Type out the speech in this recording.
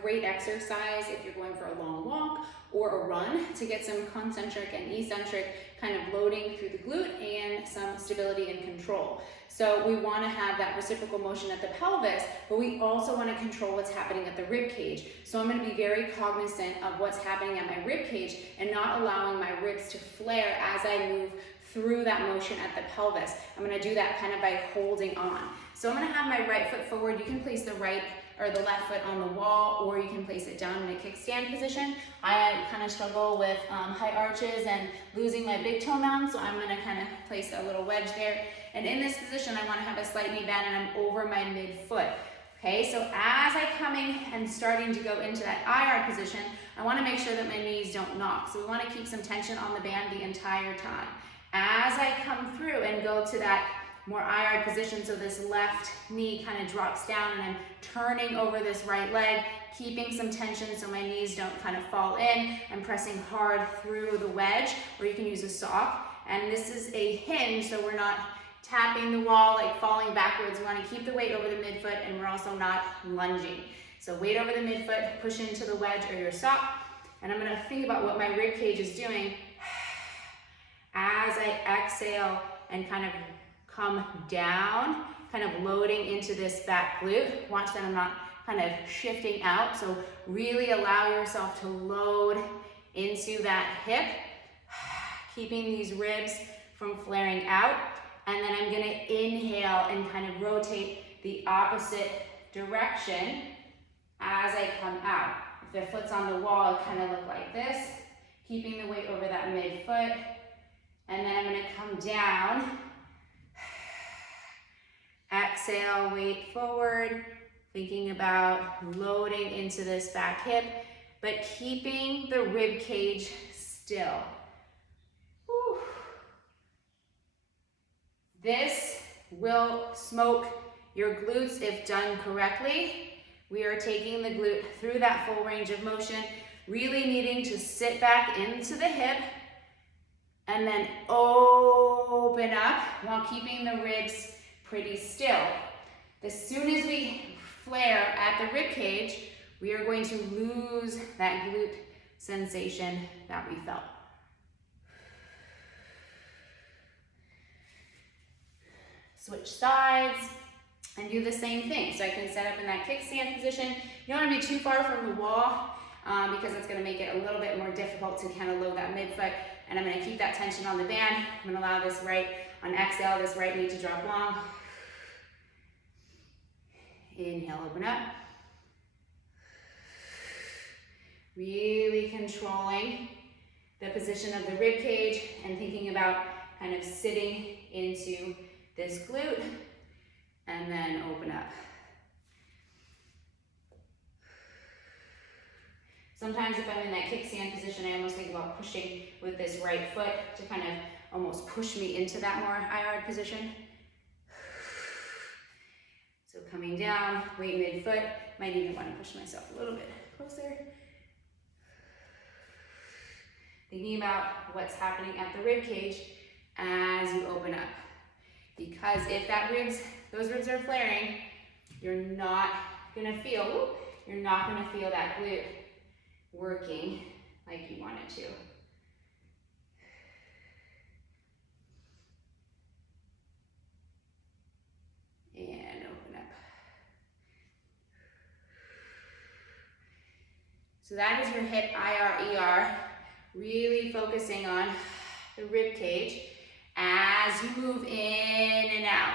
great exercise if you're going for a long walk or a run to get some concentric and eccentric kind of loading through the glute and some stability and control. So we want to have that reciprocal motion at the pelvis, but we also want to control what's happening at the rib cage. So I'm going to be very cognizant of what's happening at my rib cage and not allowing my ribs to flare as I move through that motion at the pelvis. I'm going to do that kind of by holding on. So I'm going to have my right foot forward. You can place the right or the left foot on the wall, or you can place it down in a kickstand position. I kind of struggle with high arches and losing my big toe mound, so I'm going to kind of place a little wedge there. And in this position, I want to have a slight knee bend and I'm over my midfoot. Okay, so as I'm coming and starting to go into that IR position, I want to make sure that my knees don't knock. So we want to keep some tension on the band the entire time. As I come through and go to that more IR position, so this left knee kind of drops down and I'm turning over this right leg, keeping some tension so my knees don't kind of fall in. I'm pressing hard through the wedge, or you can use a sock. And this is a hinge, so we're not tapping the wall, like falling backwards. We want to keep the weight over the midfoot, and we're also not lunging. So weight over the midfoot, push into the wedge or your sock. And I'm going to think about what my rib cage is doing as I exhale and kind of come down, kind of loading into this back glute. Watch that I'm not kind of shifting out. So really allow yourself to load into that hip, keeping these ribs from flaring out. And then I'm going to inhale and kind of rotate the opposite direction as I come out. If the foot's on the wall, it kind of look like this, keeping the weight over that midfoot. And then I'm going to come down. Exhale, weight forward, thinking about loading into this back hip, but keeping the rib cage still. Whew. This will smoke your glutes if done correctly. We are taking the glute through that full range of motion, really needing to sit back into the hip and then open up while keeping the ribs pretty still. As soon as we flare at the rib cage, we are going to lose that glute sensation that we felt. Switch sides and do the same thing. So I can set up in that kickstand position. You don't want to be too far from the wall because it's going to make it a little bit more difficult to kind of load that midfoot. And I'm going to keep that tension on the band. I'm going to allow this right, on exhale, this right knee to drop long. Inhale, open up. Really controlling the position of the rib cage and thinking about kind of sitting into this glute and then open up. Sometimes if I'm in that kickstand position, I almost think about pushing with this right foot to kind of almost push me into that more IR position. So coming down, weight midfoot, might even want to push myself a little bit closer. Thinking about what's happening at the rib cage as you open up. Because if those ribs are flaring, you're not gonna feel that glute working like you want it to. And open up. So that is your hip IR, ER. Really focusing on the rib cage as you move in and out.